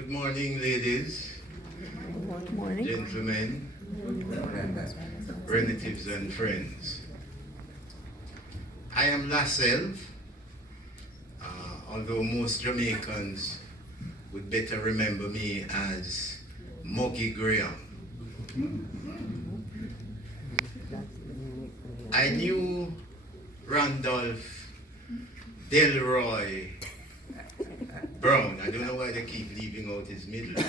Good morning, ladies, Good morning. gentlemen, relatives and friends. I am Lasselv, although most Jamaicans would better remember me as Muggy Graham. I knew Randolph Delroy Brown. I don't know why they keep leaving out his middle.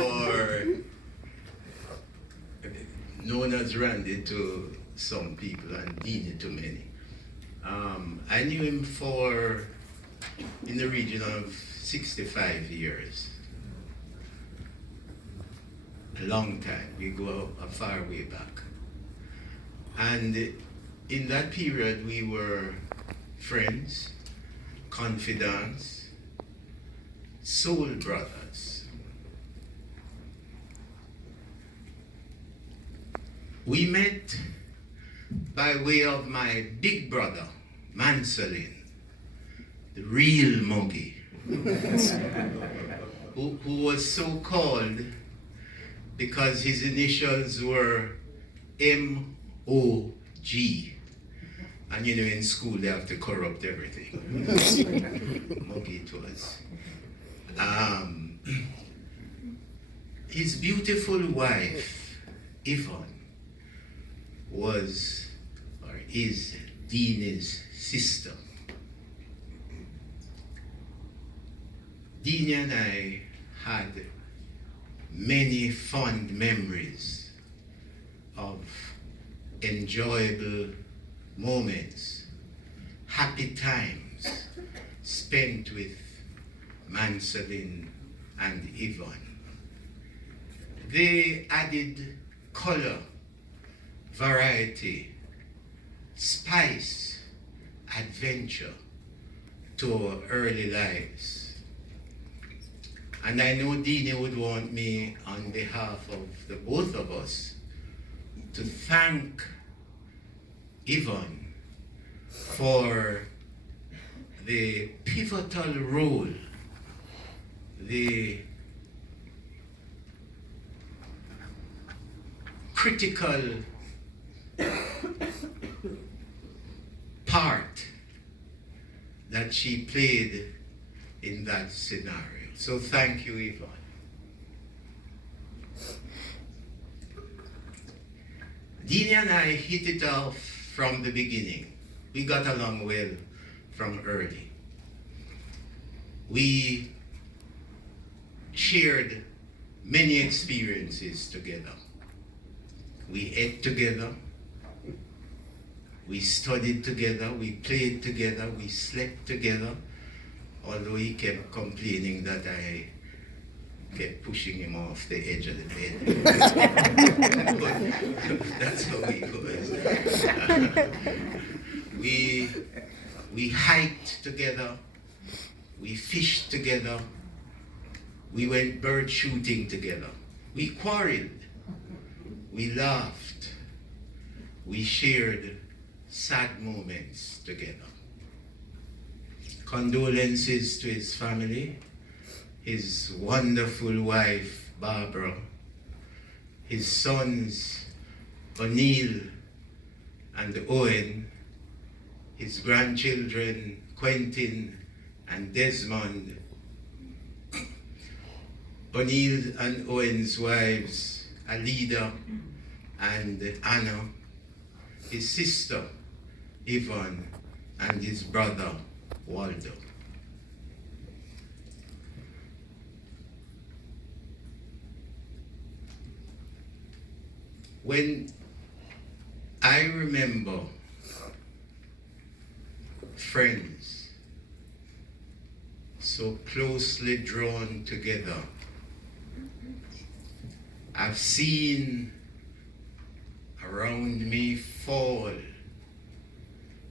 Or known as Randy to some people and Dini to many. I knew him for in the region of 65 years. A long time. We go a far way back. And in that period, we were friends, confidants, soul brothers. We met by way of my big brother, Manselin, the real Muggy, who was so called because his initials were M-O-G. And you know, in school they have to corrupt everything. Muggy it was. His beautiful wife, Yvonne, was or is Dini's sister. Dini and I had many fond memories of enjoyable moments, happy times spent with Manselin and Yvonne. They added color, variety, spice, adventure to our early lives. And I know Dini would want me, on behalf of the both of us, to thank Yvonne for the pivotal role, the critical part that she played in that scenario. So thank you, Yvonne. Dini and I hit it off from the beginning. We got along well from early. We shared many experiences together. We ate together. We studied together. We played together. We slept together. Although he kept complaining that I kept pushing him off the edge of the bed. But that's how he was. We hiked together. We fished together. We went bird shooting together. We quarreled. We laughed. We shared sad moments together. Condolences to his family, his wonderful wife, Barbara, his sons, O'Neill and Owen, his grandchildren, Quentin and Desmond, O'Neill and Owen's wives, Alida and Anna, his sister, Yvonne, and his brother, Waldo. When I remember friends so closely drawn together, I've seen around me fall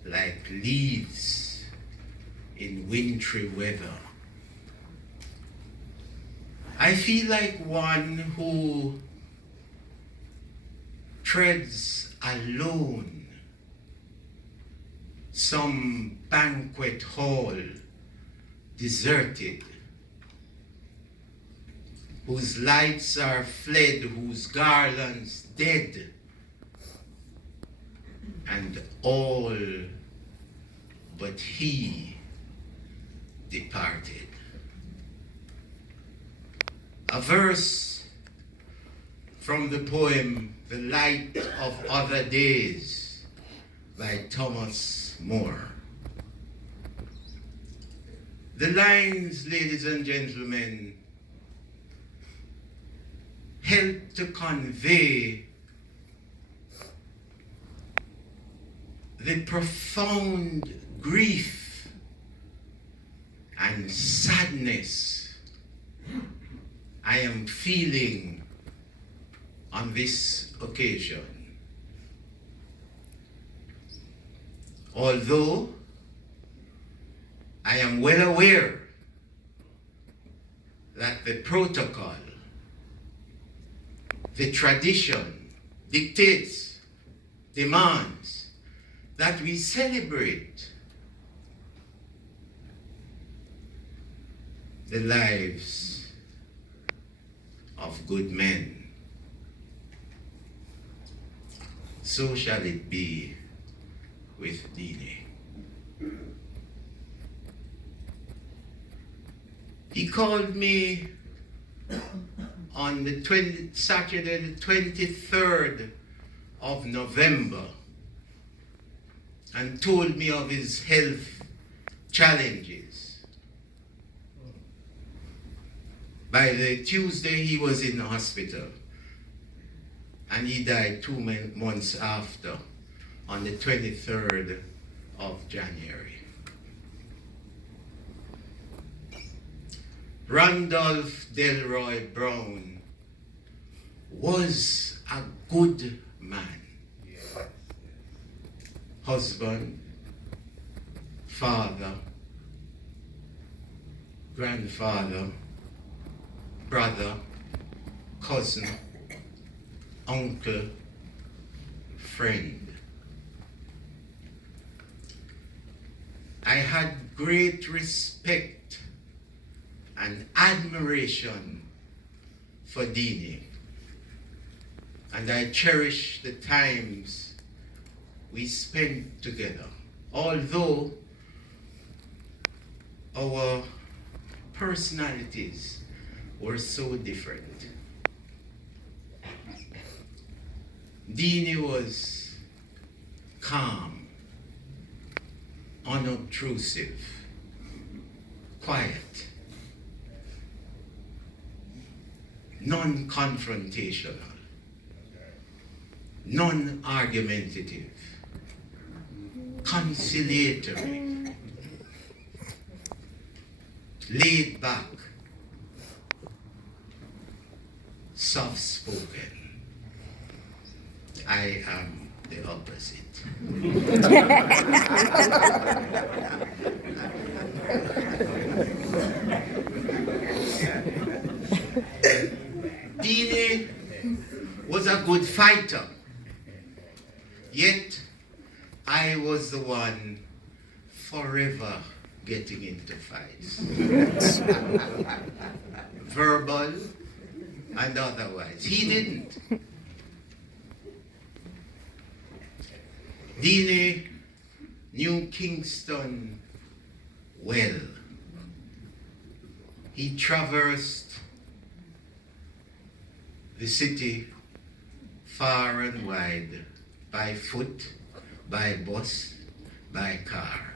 like leaves in wintry weather. I feel like one who treads alone some banquet hall deserted, whose lights are fled, whose garlands dead, and all but he departed. A verse from the poem The Light of Other Days by Thomas Moore. The lines, ladies and gentlemen, help to convey the profound grief and sadness I am feeling on this occasion. Although I am well aware that the protocol, the tradition dictates, demands that we celebrate the lives of good men. So shall it be with Dini. He called me on the Saturday the 23rd of November and told me of his health challenges. By the Tuesday he was in the hospital and he died 2 months after, on the 23rd of January. Randolph Delroy Brown was a good man. Husband, father, grandfather, brother, cousin, uncle, friend. I had great respect and admiration for Dini, and I cherish the times we spent together, although our personalities were so different. Dini was calm, unobtrusive, quiet, non-confrontational, non-argumentative, conciliatory, laid back, soft-spoken. I am the opposite. Dini was a good fighter, yet I was the one forever getting into fights. Verbal and otherwise. He didn't. Dini knew Kingston well. He traversed the city far and wide, by foot, by bus, by car.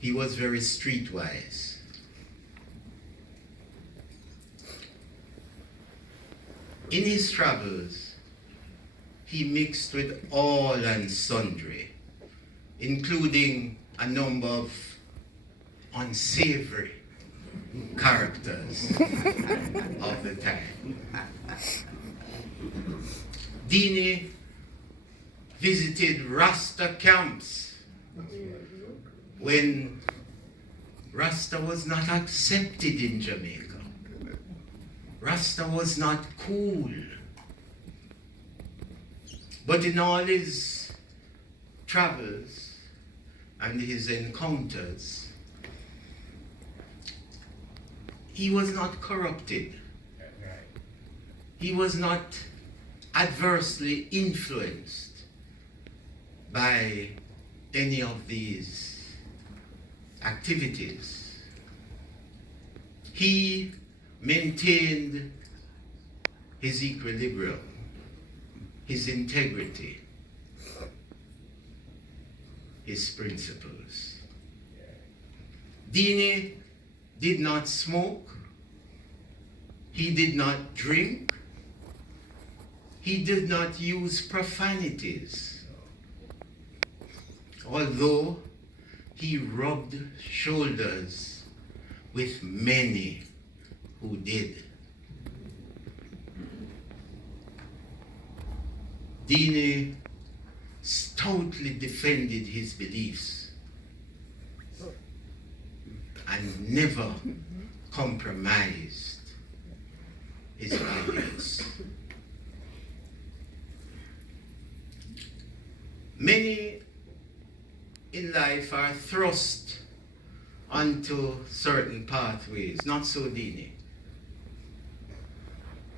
He was very streetwise. In his travels, he mixed with all and sundry, including a number of unsavory characters of the time. Dini visited Rasta camps when Rasta was not accepted in Jamaica. Rasta was not cool. But in all his travels, and his encounters, he was not corrupted. He was not adversely influenced by any of these activities. He maintained his equilibrium, his integrity, his principles. Dini did not smoke, he did not drink, he did not use profanities, although he rubbed shoulders with many who did. Dini stoutly defended his beliefs and never compromised his values. Many in life are thrust onto certain pathways, not so Dini.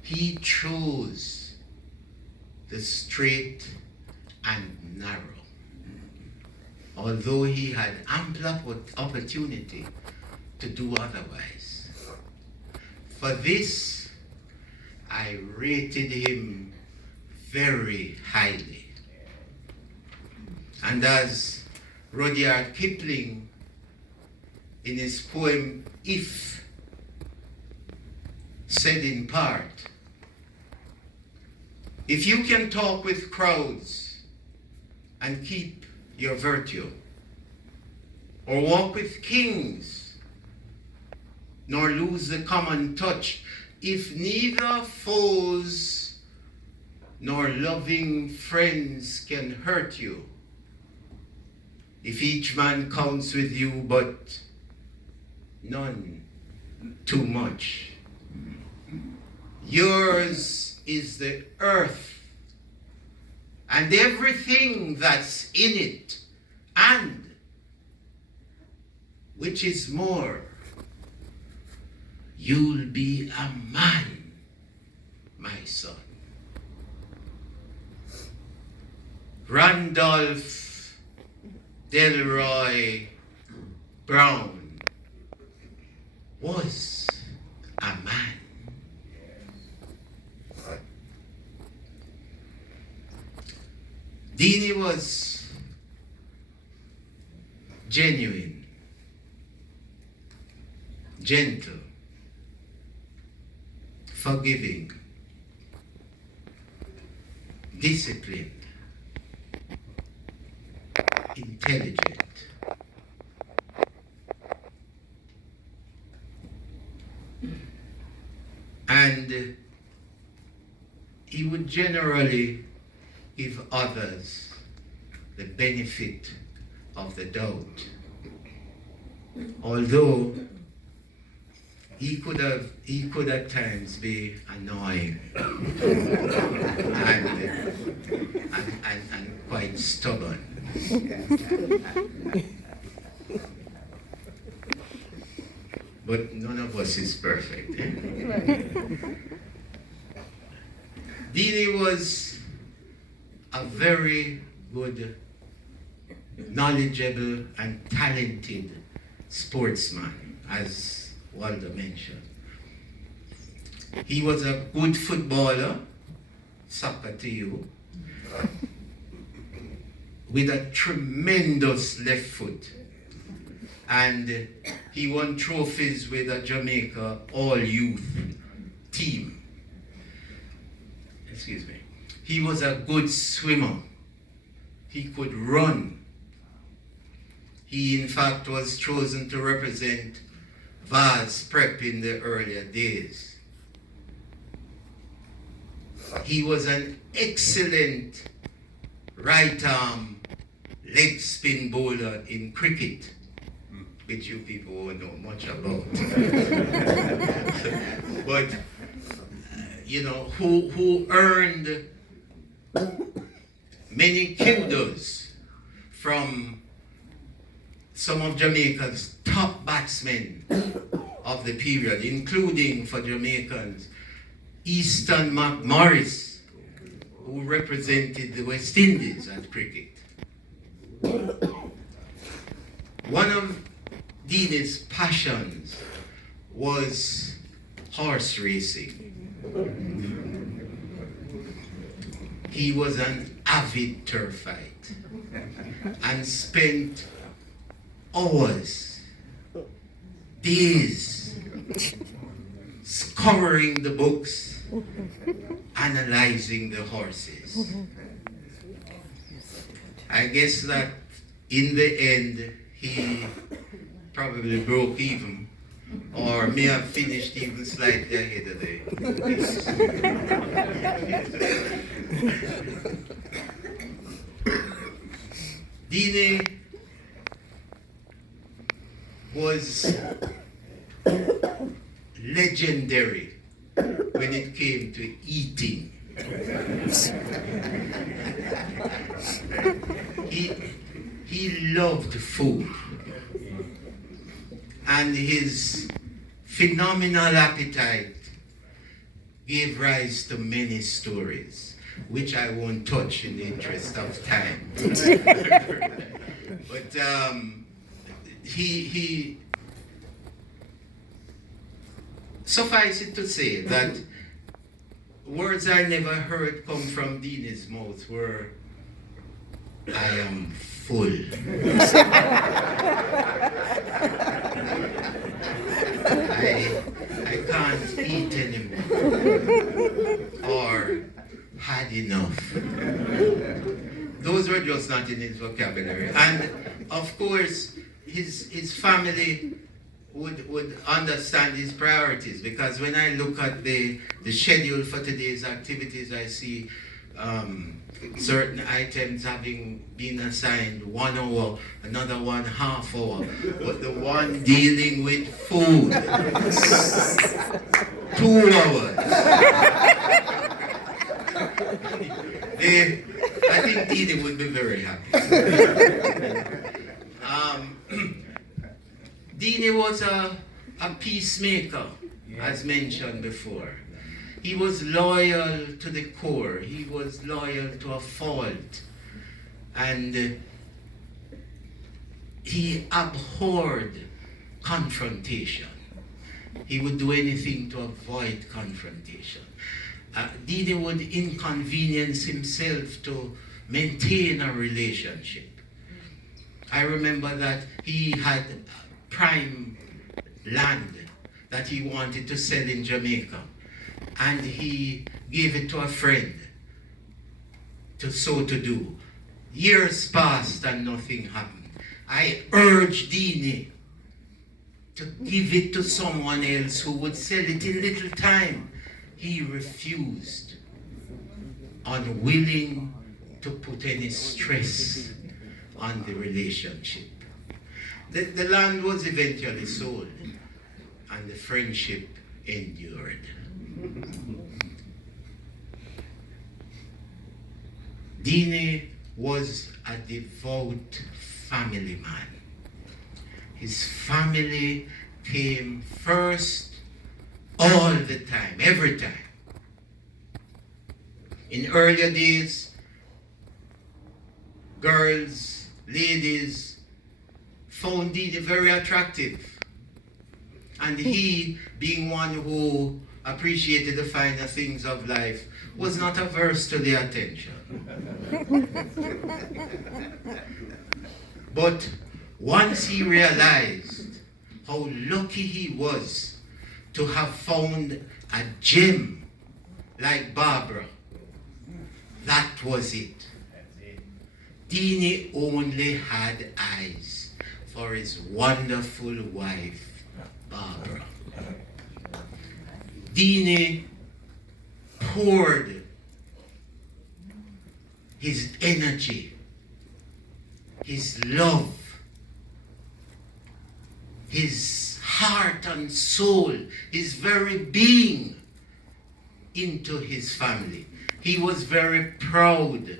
He chose the straight and narrow, although he had ample opportunity to do otherwise. For this, I rated him very highly. And as Rudyard Kipling, in his poem If, said in part, if you can talk with crowds and keep your virtue, or walk with kings, nor lose the common touch, if neither foes nor loving friends can hurt you, if each man counts with you but none too much, yours is the earth and everything that's in it, and which is more, you'll be a man, my son. Randolph Delroy Brown was a man. Dini was genuine, gentle, forgiving, disciplined, intelligent. And he would generally give others the benefit of the doubt. Although he could at times be annoying and quite stubborn. But none of us is perfect. Dini was a very good, knowledgeable, and talented sportsman, as Walter mentioned. He was a good footballer, soccer to you, with a tremendous left foot. And he won trophies with a Jamaica all-youth team. Excuse me. He was a good swimmer. He could run. He, in fact, was chosen to represent Vaz Prep in the earlier days. He was an excellent right-arm leg spin bowler in cricket, which you people won't know much about. But, who earned many kudos from some of Jamaica's top batsmen of the period, including for Jamaicans, Easton McMorris, who represented the West Indies at cricket. One of Deeney's passions was horse racing. He was an avid turfite and spent hours, days, scouring the books, analyzing the horses. I guess that in the end, he probably broke even, or may have finished even slightly ahead of the pace. Deeney was legendary when it came to eating. He loved food, and his phenomenal appetite gave rise to many stories, which I won't touch in the interest of time. But he suffice it to say that words I never heard come from Deeney's mouth were, "I am full." I can't eat anymore, or had enough. Those were just not in his vocabulary. And of course, his family would understand his priorities, because when I look at the schedule for today's activities, I see certain items having been assigned 1 hour, another one half hour, but the one dealing with food, 2 hours. I think Deeney would be very happy. Deeney was a peacemaker, as mentioned before. He was loyal to the core. He was loyal to a fault. And he abhorred confrontation. He would do anything to avoid confrontation. Deeney would inconvenience himself to maintain a relationship. I remember that he had prime land that he wanted to sell in Jamaica, and he gave it to a friend to do. Years passed and nothing happened. I urged Deeney to give it to someone else who would sell it in little time. He refused, unwilling to put any stress on the relationship. The land was eventually sold, and the friendship endured. Deeney was a devout family man. His family came first all the time, every time. In earlier days, girls, ladies found Deeney very attractive. And he, being one who appreciated the finer things of life, was not averse to the attention. But once he realized how lucky he was to have found a gem like Barbara, that was it. Deeney only had eyes for his wonderful wife, Barbara. Deeney poured his energy, his love, his heart and soul, his very being into his family. He was very proud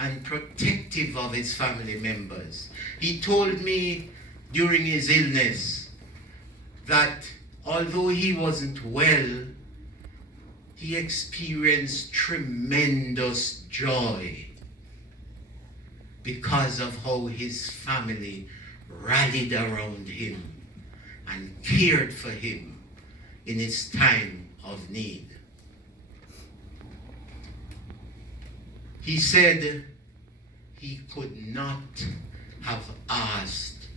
and protective of his family members. He told me during his illness that although he wasn't well, he experienced tremendous joy because of how his family rallied around him and cared for him in his time of need. He said he could not have asked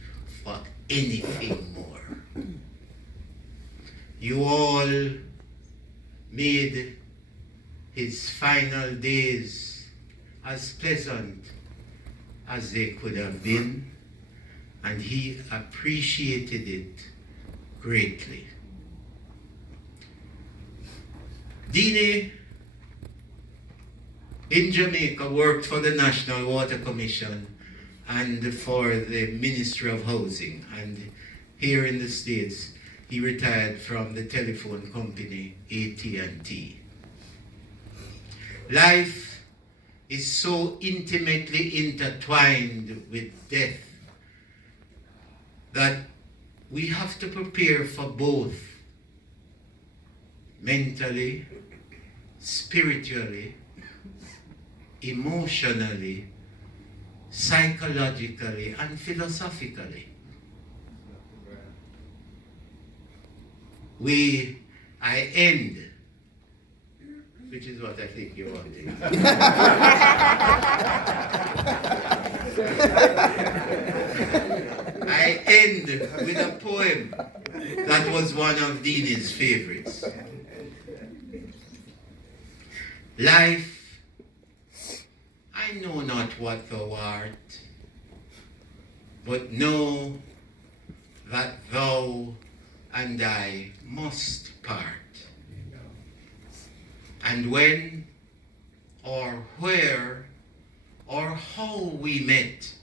for anything more. You all made his final days as pleasant as they could have been, and he appreciated it greatly. Dini in Jamaica worked for the National Water Commission and for the Ministry of Housing, and here in the States he retired from the telephone company AT&T. Life is so intimately intertwined with death that we have to prepare for both mentally, spiritually, emotionally, psychologically, and philosophically. I end, which is what I think you wanted. I end with a poem that was one of Dini's favorites. Life, I know not what thou art, but know that thou and I must part. And when, or where, or how we met,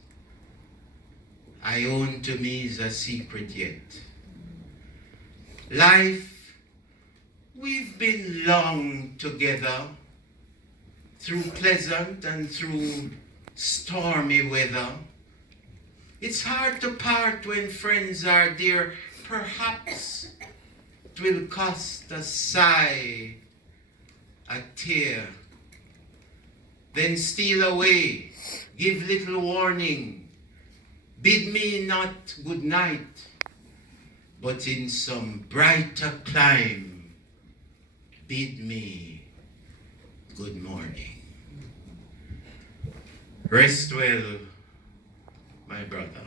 I own to me is a secret yet. Life, we've been long together, through pleasant and through stormy weather. It's hard to part when friends are dear. Perhaps it will cost a sigh, a tear. Then steal away, give little warning, bid me not good night, but in some brighter clime, bid me good morning. Rest well, my brother.